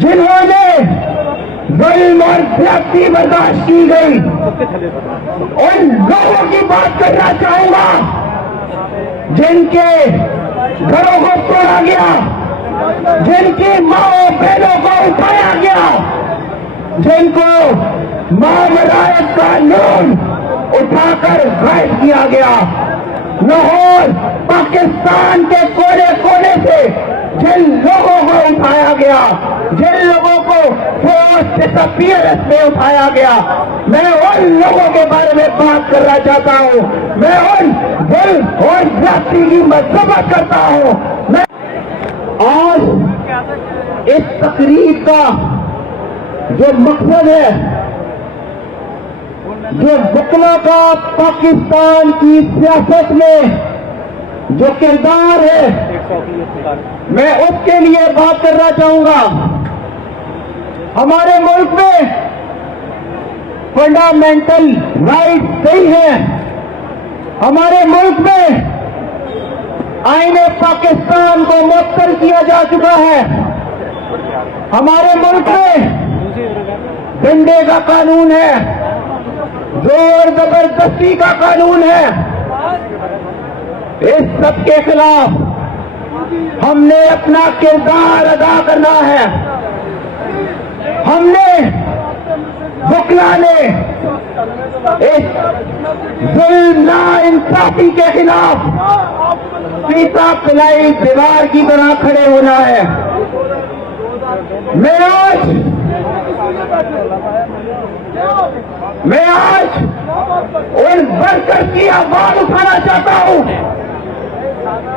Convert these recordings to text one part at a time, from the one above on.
جنہوں نے ظلم اور زیادتی برداشت کی گئی، ان لوگوں کی بات کرنا چاہوں گا جن کے گھروں کو توڑا گیا، جن کی ماں بہنوں کو اٹھایا گیا، جن کو معاملات قانون اٹھا کر غائب کیا گیا۔ لاہور پاکستان کے کونے کونے سے جن لوگوں کو اٹھایا گیا، جن لوگوں کو فورس ڈسپیئرنس میں اٹھایا گیا، میں ان لوگوں کے بارے میں بات کرنا چاہتا ہوں۔ میں ان ظلم اور زیادتی کی مذمت کرتا ہوں۔ میں آج اس تقریب کا جو مقصد ہے، جو وکلا کا پاکستان کی سیاست میں جو کردار ہے، میں اس کے لیے بات کرنا چاہوں گا۔ ہمارے ملک میں فنڈامنٹل رائٹس نہیں ہیں۔ ہمارے ملک میں آئین پاکستان کو معطل کیا جا چکا ہے۔ ہمارے ملک میں ڈنڈے کا قانون ہے، زور زبردستی کا قانون ہے۔ اس سب کے خلاف ہم نے اپنا کردار ادا کرنا ہے۔ ہم نے وکلا نے اس ظلم ناانصافی کے خلاف پیتا پلائی دیوار کی طرح کھڑے ہونا ہے۔ میں آج ان ورکر کی آواز اٹھانا چاہتا ہوں،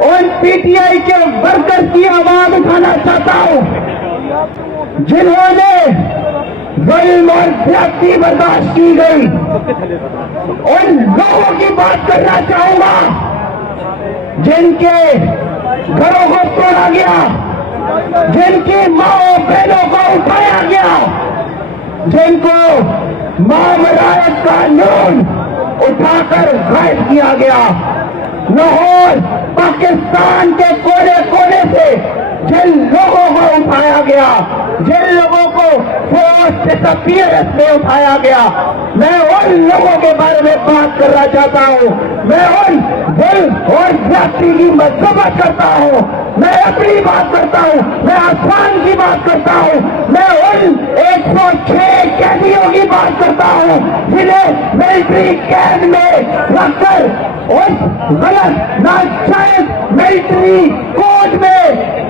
ان پی ٹی آئی کے ورکر کی آواز اٹھانا چاہتا ہوں جنہوں نے ظلم اور زیادتی برداشت کی گئی۔ ان لوگوں کی بات کرنا چاہوں گا جن کے گھروں کو توڑا گیا، جن کی ماں بہنوں کو اٹھایا گیا، جن کو معاملات قانون اٹھا کر غائب کیا گیا۔ لاہور پاکستان کے کونے کونے سے جن لوگوں کو اٹھایا گیا، جن لوگوں کو فورس ڈسپیئرنس میں اٹھایا گیا، میں ان لوگوں کے بارے میں بات کرنا چاہتا ہوں۔ میں ان ظلم اور زیادتی کی مذمت کرتا ہوں۔ میں اپنی بات کرتا ہوں، میں آسان کی بات کرتا ہوں، میں ان 106 قیدیوں کی بات کرتا ہوں جنہیں ملٹری قید میں رکھ کر اس غلط ناجائز ملٹری کوڈ میں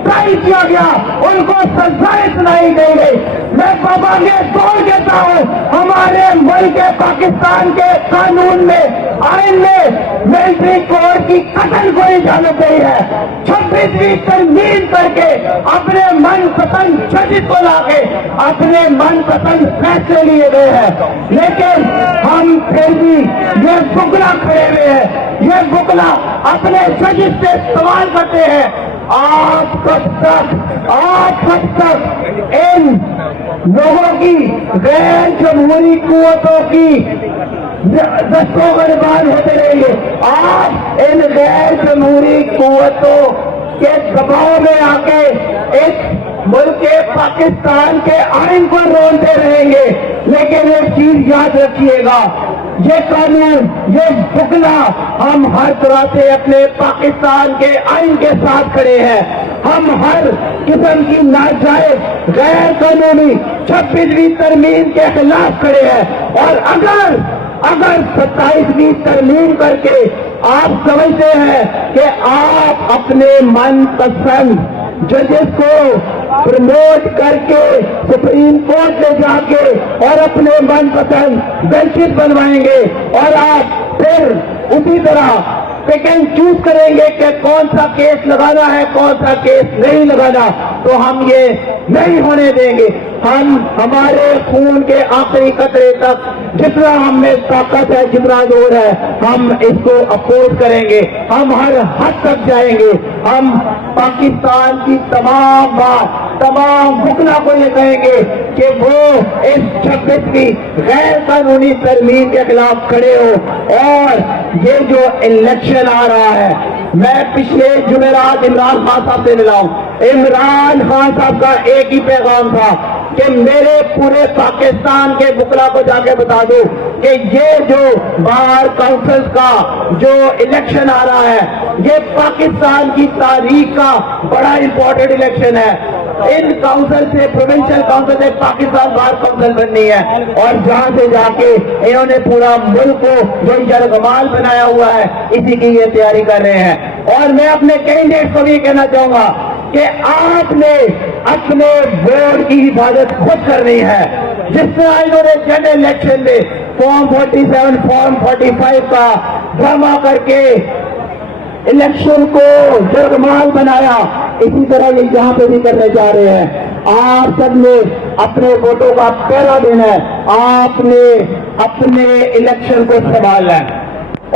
ٹرائی کیا گیا، ان کو سزائیں سنائی گئی۔ میں پابندی توڑ دیتا ہوں، ہمارے ملک پاکستان کے قانون میں، آئین میں ملٹری کوڈ کی قتل کو اجازت نہیں ہے۔ 26ویں ترمیم کر کے اپنے من پسند ججز کو لا کے اپنے من پسند فیصلے لیے گئے ہیں، لیکن ہم پھر بھی یہ بگلا کھڑے ہوئے ہیں۔ یہ بگلا اپنے ججز سے سوال کرتے ہیں، آپ کب تک ان لوگوں کی غیر جمہوری قوتوں کی دستوں گریبان ہوتے رہیں گے؟ آپ ان غیر جمہوری قوتوں کے دباؤ میں آ کے اس ملک پاکستان کے آئین کو رونتے رہیں گے، لیکن ایک چیز یاد رکھیے گا، یہ قانون، یہ بگلا، ہم ہر طرح سے اپنے پاکستان کے آئین کے ساتھ کھڑے ہیں۔ ہم ہر قسم کی ناجائز غیر قانونی 26ویں ترمیم کے خلاف کھڑے ہیں، اور اگر 27ویں ترمیم کر کے آپ سمجھتے ہیں کہ آپ اپنے من پسند ججز کو پروموٹ کر کے سپریم کورٹ میں جا کے اور اپنے من پسند بینچز بنوائیں گے، اور آپ پھر اسی طرح پک اینڈ چوز کریں گے کہ کون سا کیس لگانا ہے، کون سا کیس نہیں لگانا، تو ہم یہ نہیں ہونے دیں گے۔ ہم ہمارے خون کے آخری قطرے تک جتنا ہم میں طاقت ہے، جتنا زور ہے، ہم اس کو اپوز کریں گے، ہم ہر حد تک جائیں گے۔ ہم پاکستان کی تمام حکمراں کو یہ کہیں گے کہ وہ اس 26ویں غیر قانونی ترمیم کے خلاف کھڑے ہو۔ اور یہ جو الیکشن آ رہا ہے، میں پچھلے جمعرات عمران خان صاحب سے ملا ہوں، عمران خان صاحب کا ایک ہی پیغام تھا کہ میرے پورے پاکستان کے وکلا کو جا کے بتا دو کہ یہ جو بار کاؤنسل کا جو الیکشن آ رہا ہے یہ پاکستان کی تاریخ کا بڑا امپورٹنٹ الیکشن ہے. ان کاؤنسل سے پروونشل کاؤنسل سے پاکستان بار کاؤنسل بننی ہے اور جہاں سے جا کے انہوں نے پورا ملک کو جو یرغمال بنایا ہوا ہے اسی کی یہ تیاری کر رہے ہیں. اور میں اپنے کینڈیڈیٹ کو بھی کہنا چاہوں گا کہ آپ نے اپنے ووٹ کی حفاظت خود کرنی ہے. جس طرح انہوں نے جنرل الیکشن میں فارم 47 فارم 45 کا ڈرامہ کر کے الیکشن کو یرغمال بنایا اسی طرح یہ یہاں پہ بھی کرنے جا رہے ہیں. آپ سب نے اپنے ووٹوں کا پہرا دینا ہے, آپ نے اپنے الیکشن کو سنبھالنا ہے.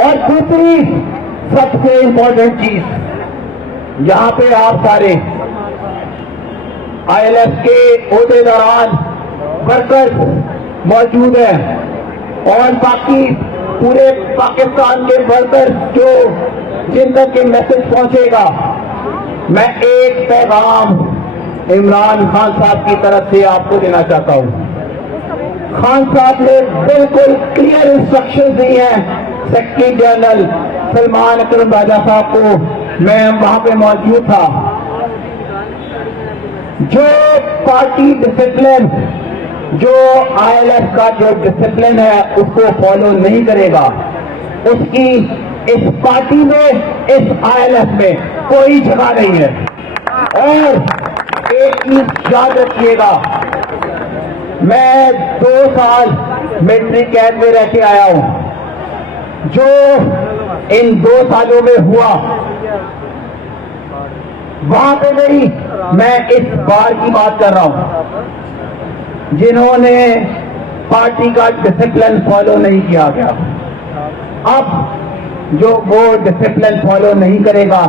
اور دوسری سب سے امپورٹنٹ چیز یہاں پہ آپ سارے آئی ایل ایف کے عہدے دوران ورکرز موجود ہیں اور باقی پورے پاکستان کے ورکرز جو جن تک یہ میسج پہنچے گا. میں ایک پیغام عمران خان صاحب کی طرف سے آپ کو دینا چاہتا ہوں. خان صاحب نے بالکل کلیئر انسٹرکشن دی ہیں سیکرٹری جنرل سلمان اکرم راجہ صاحب کو, میں وہاں پہ موجود تھا. جو پارٹی ڈسپلن جو آئی ایل ایف کا جو ڈسپلن ہے اس کو فالو نہیں کرے گا اس کی اس پارٹی میں اس آئی ایل ایف میں کوئی جگہ نہیں ہے. اور ایک چیز یاد رکھیے گا, میں 2 سال ملٹری کیمپ میں رہ کے آیا ہوں. جو ان 2 سالوں میں ہوا وہاں پہ نہیں, میں اس بار کی بات کر رہا ہوں جنہوں نے پارٹی کا ڈسپلن فالو نہیں کیا گیا. اب جو وہ ڈسپلن فالو نہیں کرے گا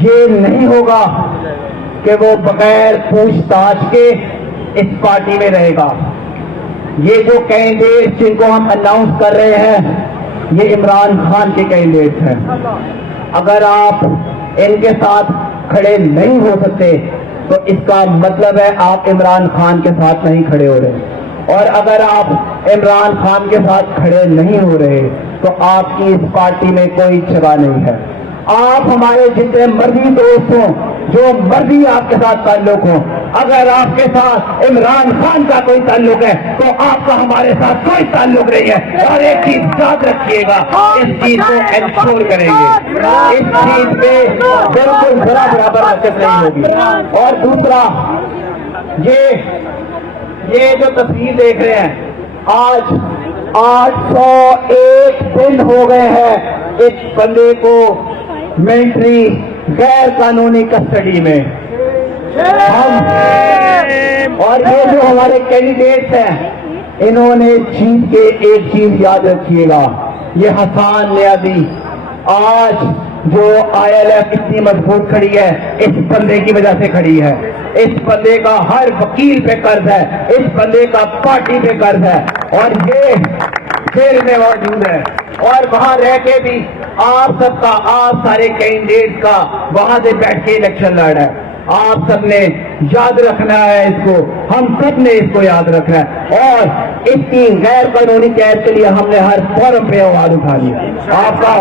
یہ نہیں ہوگا کہ وہ بغیر پوچھ تاچھ کے اس پارٹی میں رہے گا. یہ جو کینڈیڈیٹ جن کو ہم اناؤنس کر رہے ہیں یہ عمران خان کے کینڈیڈیٹ ہیں. اگر آپ ان کے ساتھ کھڑے نہیں ہو سکتے تو اس کا مطلب ہے آپ عمران خان کے ساتھ نہیں کھڑے ہو رہے, اور اگر آپ عمران خان کے ساتھ کھڑے نہیں ہو رہے تو آپ کی اس پارٹی میں کوئی جگہ نہیں ہے. آپ ہمارے جتنے مرضی دوست ہوں, جو مرضی آپ کے ساتھ تعلق ہو, اگر آپ کے ساتھ عمران خان کا کوئی تعلق ہے تو آپ کا ہمارے ساتھ کوئی تعلق نہیں ہے. اور ایک چیز یاد رکھیے گا, اس چیز کو انشور کریں گے, اس چیز پہ بالکل ذرا برابر حرکت نہیں ہوگی. اور دوسرا یہ جو تصویر دیکھ رہے ہیں, آج 801 دن ہو گئے ہیں اس بندے کو ملٹری غیر قانونی کسٹڈی میں. اور یہ جو ہمارے کینڈیڈیٹس ہیں انہوں نے چیز کے ایک چیز یاد رکھیے گا, یہ حسان نیازی آج جو آئی ایل ایف اتنی مضبوط کھڑی ہے اس بندے کی وجہ سے کھڑی ہے. اس بندے کا ہر وکیل پہ قرض ہے, اس بندے کا پارٹی پہ قرض ہے, اور یہ جیل میں موجود ہے. اور وہاں رہ کے بھی آپ سب کا, آپ سارے کینڈیڈیٹ کا وہاں سے بیٹھ کے الیکشن لڑ رہا ہے. آپ سب نے یاد رکھنا ہے اس کو, ہم سب نے اس کو یاد رکھنا ہے. اور اس کی غیر قانونی قید کے لیے ہم نے ہر فورم پہ آواز اٹھا لی. آپ کا